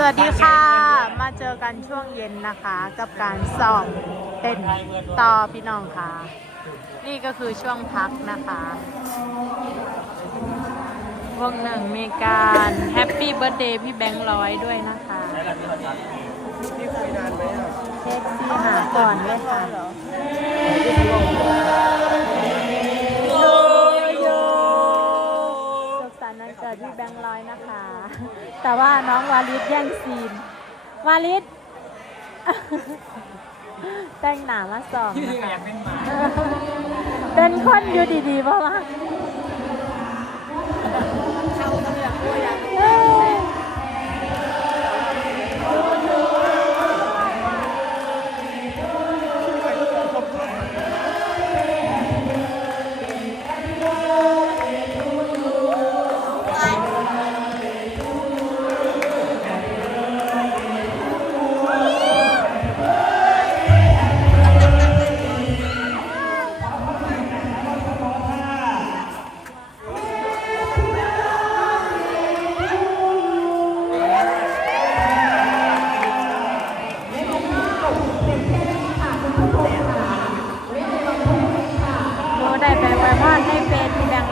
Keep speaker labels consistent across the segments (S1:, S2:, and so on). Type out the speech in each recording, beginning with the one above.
S1: สวัสดีค่ะ มาเจอกันช่วงเย็นนะคะ กับการสอบเต้นต่อพี่น้องค่ะ นี่ก็คือช่วงพักนะคะวงหนึ่งมีการแฮปปี้เบิร์ดเดย์พี่แบงค์ร้อยด้วยนะคะ
S2: พี่คุยนานไหมอะ
S1: เช็คที่หาก่อนเลยค่ะสุขสันต์วันเกิดพี่แบงค์ร้อยนะคะ แต่ว่าน้องวาลิศแย่งซีน วาลิศแต่งหนามาสองนะคะ
S2: เป็น
S1: คนอยู่ดีๆเพราะว่า
S2: เขาเลือกด้วอยาก
S1: เอ้ย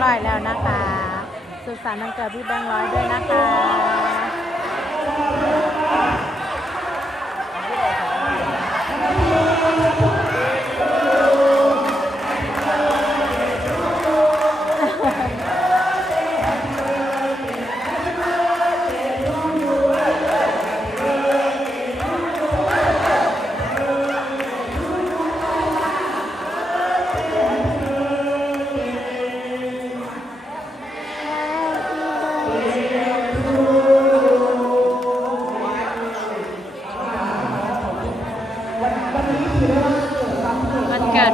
S1: ร้อยแล้วนะคะ สุขสันต์วันเกิดพี่แบงค์ร้อยด้วยนะคะ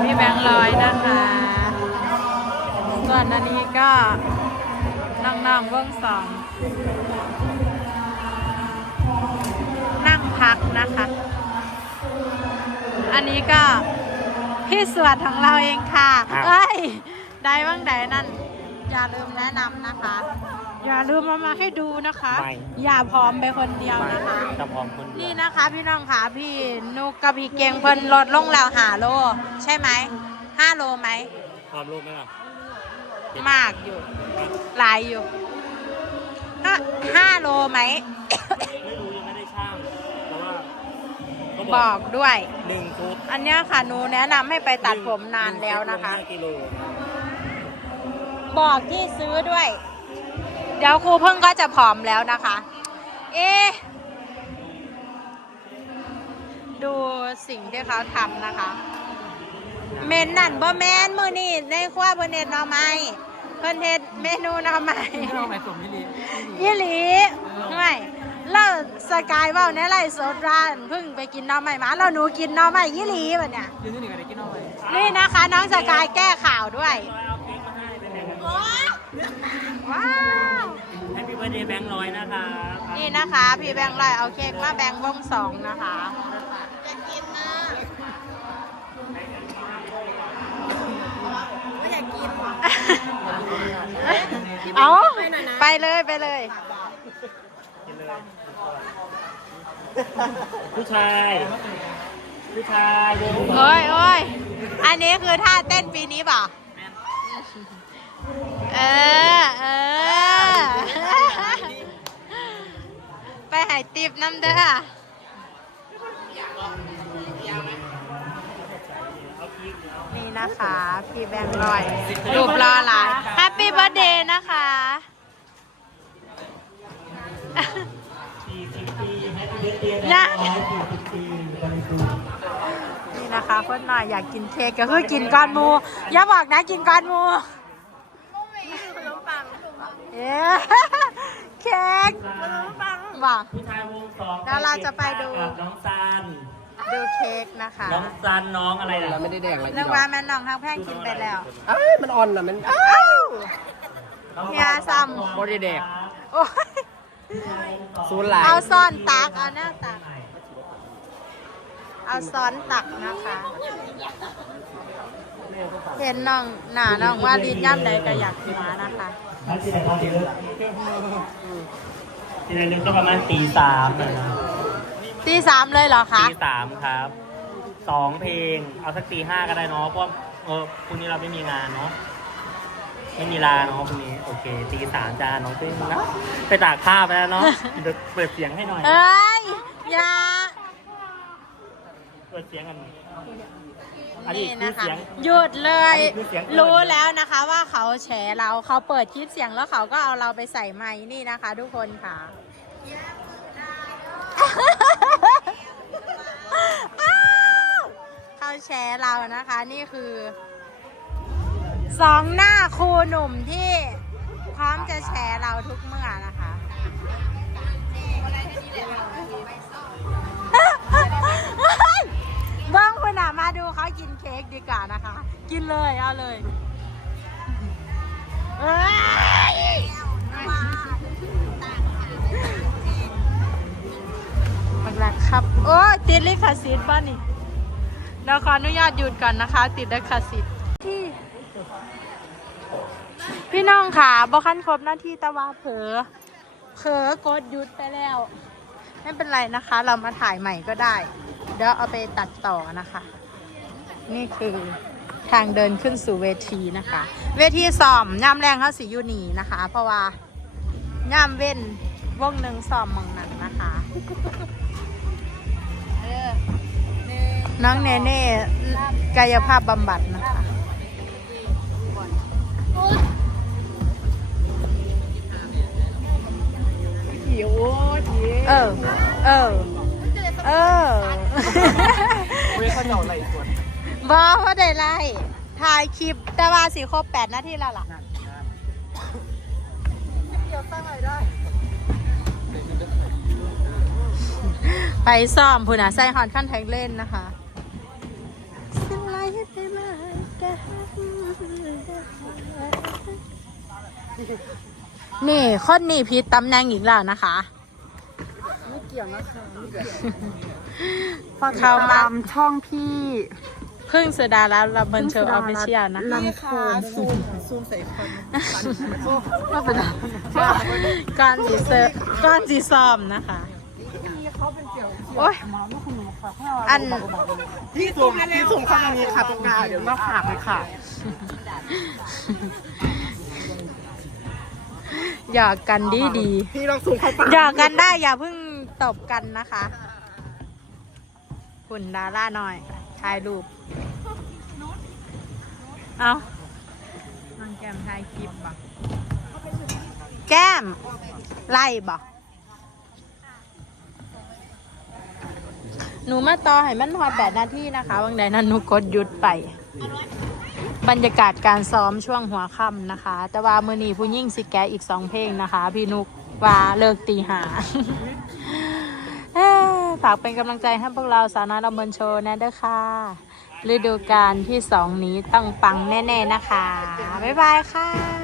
S1: พี่แบงค์ร้อยนะคะส่วนอันนี้ก็น้องๆเบื้องสองนั่งพักนะคะ อันนี้ก็พี่สวดของเราเองค่ะ เอ้ย ได้บ้างไดนั่น อย่าลืมแนะนำนะคะ อย่าลืมมามาให้ดูนะคะอย่าพร้อมไปคนเดียวนะคะ
S2: กับพร้อมคน
S1: นี่นะคะพี่น้องค่ะพี่นุกกับพี่เก่งเพิ่นลดลงแล้วหาโล ใช่ไหมห้าโลไหม
S2: พร้อมลูกไหมล่ะ
S1: มากอยู่ หลายอยู่ห้าห้าโลไหม
S2: ไม่รู้ยังไม่ได้ช่างแต่ว่าเขา
S1: บอกด้วย
S2: หนึ่งฟุต
S1: อันเนี้ยค่ะหนูแนะนำให้ไปตัดผมนานแล้วนะคะ
S2: หงฟุตลงห้ากิโล
S1: บอกที่ซื้อด้วย เดี๋ยวครูเพิ่งก็จะผอมแล้วนะคะ เอ๊ะดูสิ่งที่เขาทำนะคะ เมนนั่นบ่แมนมือนี่ในครัวเพิ่นเฮ็ดหน่อไม้เพิ่นเฮ็ดเมนูหน่อไม้
S2: เราไปสมนี่ดี
S1: ยี่หลีไม่แล้วสกายเว่าในไร่สดร้านเพิ่งไปกินหน่อไม้มาแล้วหนูกินหน่อไม้ยี่หลีแบบเนี้ย
S2: ยืนนี่ก็ได้กินเอาไว้
S1: นี่นะคะ น้องสกายแก้ข่าวด้วย
S2: เอาเค้กมาให้เป็นไงครับ
S1: ว้าว
S2: แฮปปี้เบิร์ดเดย์แบงค์ร้อยนะคะ
S1: นี่นะคะ พี่แบงค์ร้อยเอาเค้กมาแบงค์วงสองนะคะอยากกินนะอยากกินเอาไปเลยไปเลย
S2: ผู้ชาย ผู้ชายวง
S1: โอ้ยโอ้ยอันนี้คือท่าเต้นปีนี้เปล่าเออ เออ ไปใหายติบน้ำเด้อนี่นะคะ พี่แบงค์ลอย รูปรอหลายแฮปปี้เบิร์ดเดย์นะคะ นะนี่นะคะคนหน่อยอยากกินเค้กก็คือกินก้อนหมู อย่าบอกนะกินก้อนหมูเอ๊ะเค้ก บอก
S2: ผู้ชายวงสอง
S1: แล้วเราจะไปดู
S2: กับน้องซัน
S1: ดูเค้กนะคะ
S2: น้องซันน้องอะไรล่ะ
S3: เราไม่ได้แดงอะไร
S1: นึกว่าแม่น้องทั้งแพ่งกินไปแล้ว
S3: เอ้ยมันอ่อนอะมัน
S1: อ้าวเฮียซ้ำ
S3: บริเดก
S1: โอ้ย
S3: ศูนย์หลาย
S1: เอาซ่อนตัก เอาหน้าตัก เอาซ้อนตักนะคะ เห็นน้องหน้าน้องว่าลีนย่ำใดก็อยากหัวนะคะ
S2: ท่านที่ไหนท่านที่เลิก ที่ได้เล่นก็ประมาณตีสามนะ
S1: ตีสามเลยเหรอคะ
S2: ตีสามครับสองเพลง เอาสักตีห้าก็ได้เนาะเพราะเออพรุ่งนี้เราไม่มีงานเนาะไม่มีลาเนาะพรุ่งนี้โอเคตีสามจ้าน้องเป้งนะไปตากผ้าไปแล้วเนาะเดี๋ยวเปิดเสียงให้หน่อย
S1: เอ้ยอย่า
S2: เปิดเสียงกันอันนี้
S1: นี่
S2: คือ
S1: นะคะ
S2: เสียง
S1: หยุดเลย
S2: อันนี้คือเสียงเอิญ
S1: รู้แล้วนะคะว่าเขาแฉเราเขาเปิดคลิปเสียงแล้วเขาก็เอาเราไปใส่ไมค์นี่นะคะ ทุกคนค่ะ อ้าวเขาแชร์เรานะคะ นี่คือ สองหน้าครูหนุ่มที่พร้อมจะแชร์เราทุกเมื่อนะคะ มาดูเขากินเค้กดีกว่านะคะ กินเลยเอาเลยเอ้ยมันรักครับ โอ้ติดลิขสิทธิ์ป่ะนี่เดี๋ยวขออนุญาตหยุดก่อนนะคะ ติดลิขสิทธิ์ที่ พี่น้องค่ะบอคันครบหน้าที่ตะวาเผลอเผลอกดหยุดไปแล้ว ไม่เป็นไรนะคะ เรามาถ่ายใหม่ก็ได้ เดี๋ยวเอาไปตัดต่อนะคะ นี่คือทางเดินขึ้นสู่เวทีนะคะ เวทีซ้อมย่ำแรงเขาสีอยู่นี่นะคะ เพราะว่าย่ำเว้นวงหนึ่งซ้อมหมองนั้นนะคะน้องเนเน่กายภาพบำบัดนะคะ
S3: หิวที
S1: เออ เออ เออ
S3: เว้ยเขาเหนาไหลส่วน
S1: บอว่าได้ไล่ถ่ายคลิปแต่ว่าสีครบแปดนาทีแล้วล่ะ
S3: นั่นนั่นเกี่ยวตั้งอะไรได้
S1: ไปซ้อมพูนะใส่ฮอนขั้นแทงเล่นนะคะสิ่งไรไปมากันนี่คนนี่พีตำแหน่งอีกแล้วนะคะ
S3: ไม่เกี่ยวนะคะไม่เกี่ยว
S1: พอเขามา
S4: ตามช่องพี่
S1: พึ่งสุดาแล้วเราเบินเชอร์ออฟฟิเชียลนะคะ
S4: ลำโพง
S3: ซูมซูมใส่คน
S1: ก็เป็นก้อนสีเซอร์ก้อนสีซ้อมนะคะโอ้ยอัน
S3: พี่ซูมพี่ซูมเข้ามานี้ค่ะตรงกลางเดี๋ยวมาฝากเลยค่ะ
S1: หยอกกันดีดี
S3: พี่ลองซูมเข้าปาก
S1: ๆหยอกกันได้อย่าเพิ่งตบกันนะคะคุณดาร่าหน่อย ถ่ายรูป เอาน้องแก้มถ่ายคลิปบ่แก้ม ไล่บ่หนูมาต่อให้มันพอแปดนาทีนะคะวันใดนั้นหนูกดหยุดไป บรรยากาศการซ้อมช่วงหัวค่ำนะคะ แต่ว่ามือนีผู้ยิ่งสิแกอีกสองเพลงนะคะ พี่นุกว่าเลิกตีหา ฝากเป็นกำลังใจให้พวกเราสาวน้อยลำเบินโชว์นะเด้อค่ะ ฤดูกาลที่สองนี้ต้องปังแน่ ๆ นะคะ บ๊ายบายค่ะ